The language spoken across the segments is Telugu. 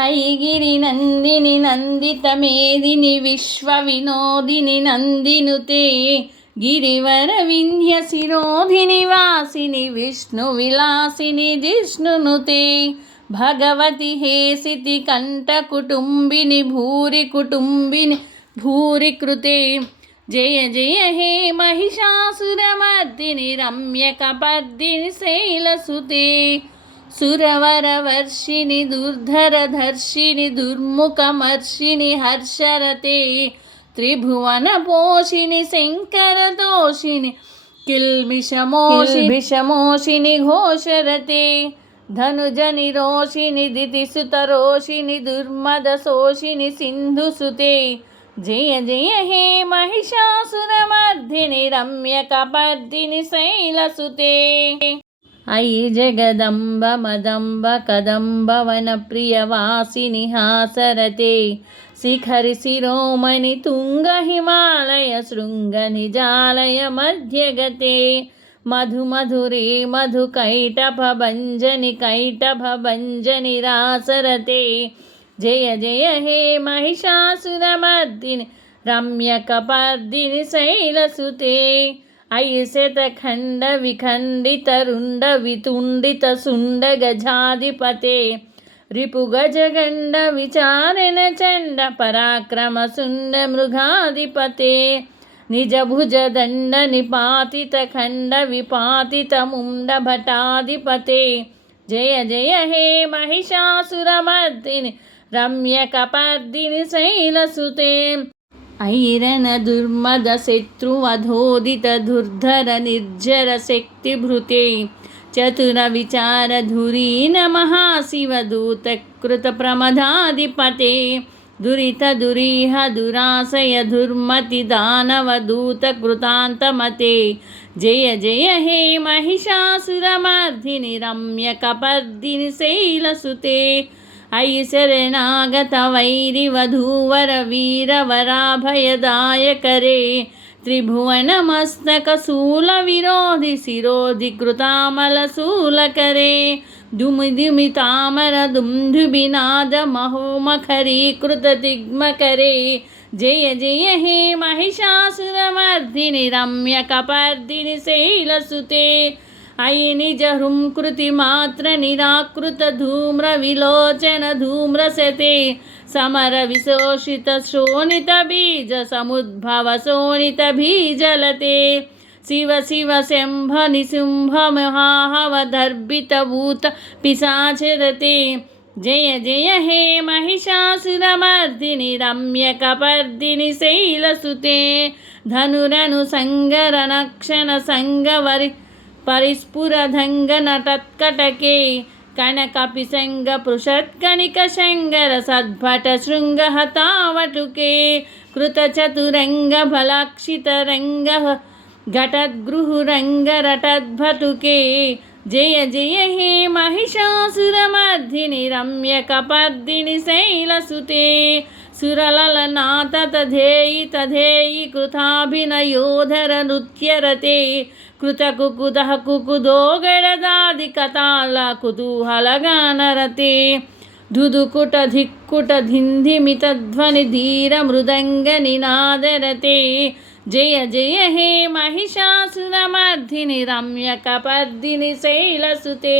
ఐగిరి నందిని నందితమేదిని విశ్వ వినోదిని నందినుతే గిరివర వింధ్య శిరోధిని వాసిని విష్ణు విలాసిని జిష్ణునుతే భగవతి హేసితి కంఠ కుటుంబిని భూరి కుటుంబిని భూరి కృతే జయ జయ హే మహిషాసురమర్దిని రమ్యకపర్దిని శైలసుతే सुरवर सुरवरवर्षिणि दुर्धरधर्षिणि दुर्मुखमर्षिणि हर्षरते, त्रिभुवनपोषिणि शंकर दोषिणि विषमोषिणि घोषरते, धनुजनिरोषिणि दितिसुतरोषिणि दुर्मदसोषिणि सिन्धुसुते, जय जय हे महिषासुरमर्दिनि रम्यकपर्दिनि शैलसुते। अयि जगदम्ब मदम्ब कदम्बवनप्रियवासिनि हासरते शिखरशिरोमणि तुङ्गहिमालय मध्यगते मधुमधुरे मधुकैटभभञ्जनि कैटभभञ्जनि रासरते जय जय हे महिषासुरमर्दिनि रम्यकपर्दिनि शैलसुते ఐసెత ఖండ విఖండిత రుండ వితుండిత సుండ గజాధిపతే రిపుగజగండ విచారణ చండ పరాక్రమ సుండ మృగాధిపతే నిజభుజ దండ నిపాతిత ఖండ విపాతిత ముండ భటాధిపతే జయ జయ హే మహిషాసురమర్దిని రమ్యకపర్దిని శైలసుతే. ఐరణ దుర్మద శత్రువధోదిత దుర్ధర నిర్జర శక్తిభృతే చతుర విచారధురీన మహాశివదూతకృత ప్రమదాధిపతే దురిత దురీహ దురాశయ దుర్మతి దానవదూత కృతాంతమతే. జయ జయ హే మహిషాసురమర్ధిని రమ్య కపర్దిని శైలసుతే अयि शरणागत वैरिवधूवरवीरवराभयदायकरे त्रिभुवनमस्तकशूलविरोधि शिरोधि कृतामलशूलकरे दुमिदुमितामरदुम्धुबिनादमहोमखरीकृतदिग्मकरे जय जय हे महिषासुरमर्दिनि रम्यकपर्दिनि शैलसुते అయి నిజ హృంకృతి మాత్ర నిరాకృత ధూమ్ర విలోచన ధూమ్రశతి సమర విశోషిత శోణిత బీజ సముద్భవ శోణిత బీజలతే శివ శివ శంభ నిసింహ మహాహవదర్భితభూత పిశాచరతే జయ జయ హే మహిషాసురమర్దిని రమ్యకపర్దిని శైలసుతే ధనురను సంగరనక్షణ సంగవరి परिस्फुरधङ्गनटत्कटके कनकपिशङ्गपृषत्कनिकशङ्गरसद्भटशृङ्गहतावटुके कृतचतुरङ्गफलाक्षितरङ्गः घटद्गृहुरङ्गरटद्भटुके जय जय हे महिषासुरमर्दिनि रम्यकपर्दिनि शैलसुते सुरललनाथ तधेयि तधेयि कृताभिनयोधर नृत्यरते कृतकुकुदः कुकुदो गडदादिकताल कुतूहलगानरते धुदुकुटधिक्कुटधिन्धिमितध्वनिधीरमृदङ्गनिनादरते जय जय हे महिषासुरमर्दिनि रम्यकपर्दिनि शैलसुते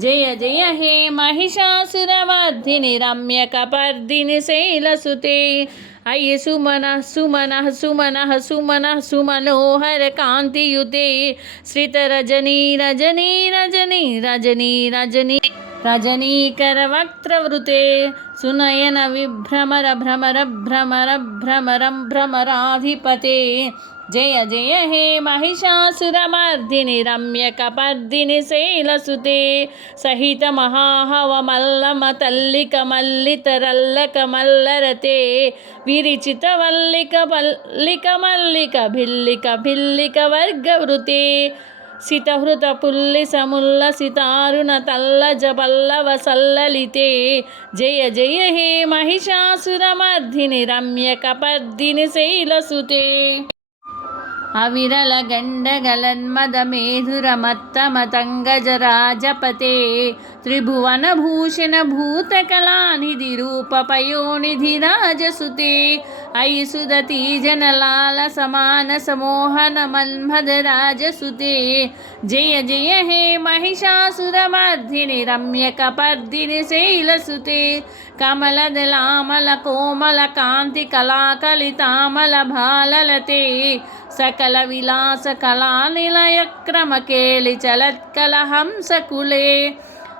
जय जय हे महिषासुरवर्धिनि रम्यकपर्दिनि शैलसुते। अयि सुमनः सुमनः सुमनः सुमनः, सुमनोहर कान्तियुते। श्रितरजनी, रजनी रजनी रजनी रजनी रजनीकरवक्त्रवृते सुनयन विभ्रमर, भ्रमर भ्रमर, भ्रमरं, भ्रमराधिपते। जय जय हे महिषासुरमर्दिनि रम्यकपर्दिनि शैलसुते सहितमहाहवमल्लमतल्लिकमल्लितरल्लकमल्लरते विरिचितवल्लिकपल्लिकमल्लिकभिल्लिकभिल्लिकवर्गवृते सितहृतपुल्लिसमुल्लसितारुणतल्लजबल्लवसल्ललिते जय जय हे महिषासुरमर्दिनि रम्यकपर्दिनि शैलसुते అవిరల గండగలన్మద మేధురమత్తమతంగజరాజపతే త్రిభువనభూషణ భూతకళానిధి రూపపయోనిధి రాజసుతే అయి సుదతి జనలాల సమాన సమోహన మన్మద రాజసుతే జయ సకల విలాస కళా నిలయ క్రమ కేళి చలత్కల హంసకులే.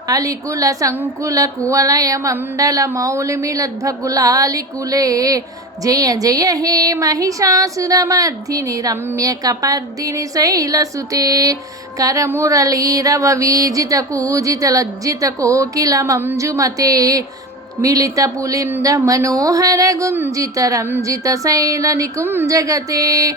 అలికుల సంకుల కువలయ మండల మౌలిమిలద్భగులాలికులే జయ జయ హే మహిషాసురమర్ధిని రమ్య కపర్దిని శైలసుతే. కరమురళీరవ వీజిత కూజిత లజ్జిత కోకిల మంజుమతే. మిళిత పులింద మనోహర గుంజిత రంజిత శైల నికుంజగతే.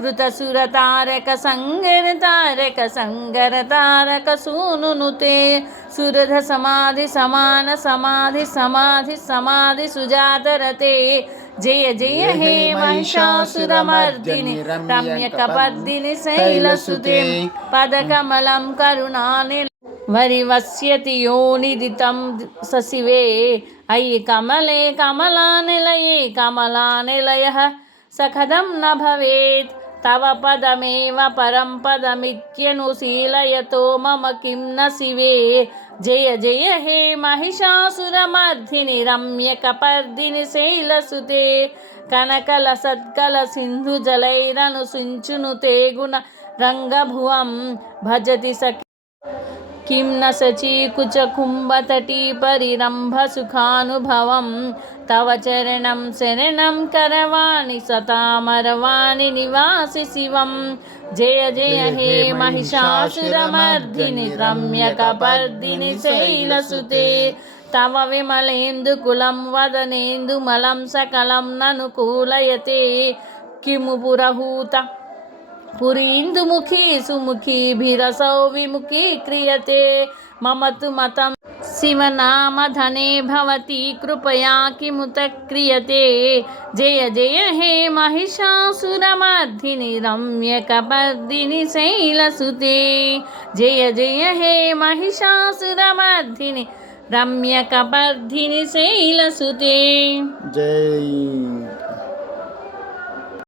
రమ్య కపర్దిని కృతసుర తారక సంగర తారక సంగర తారక సూనునుతే. సురధ సమాధి సమాన సమాధి సమాధి సమాధి సుజాతరతే. జయ జయ హే మహిషాసురమర్దిని రమ్యకపర్దిని శైలసుతే. పదకమలం కరుణాని వరివస్యతి యోనిదితం సశివే అయి కమలే కమలానిలయే కమలానిలయ. సఖదం న భవేత్ తవ పదమేవ పరం పదమిత్యనుశీలయతో మమ కిం న శివే జయ జయ హే మహిషాసురమర్ధిని రమ్యకపర్దిని శైలసుతే. కనకల సద్కల సింధు జలైరను సించును తేగుణ రంగభువం. భజతి సఖి किं न सचीकुचकुम्भतटी परिरम्भसुखानुभवं तव चरणं शरणं करवाणि सतामरवाणि निवासि शिवं जय जय हे महिषासुरमर्दिनि रम्यकपर्दिनि शैलसुते तव विमलेन्दुकुलं वदनेन्दुमलं सकलं ननुकूलयते किमु पुरहूता పురీందుముఖీ సుముఖీభిరసౌ విముఖీ క్రియతే. మమ తు మతం శివనామధనే భవతి కృపయా కిముత క్రియతే. జయ జయ హే మహిషాసురమర్ధిని రమ్యకపర్దిని శైలసుతే. జయ జయ హే మహిషాసురమర్ధిని రమ్యకపర్ధిని శైలసుతే. జై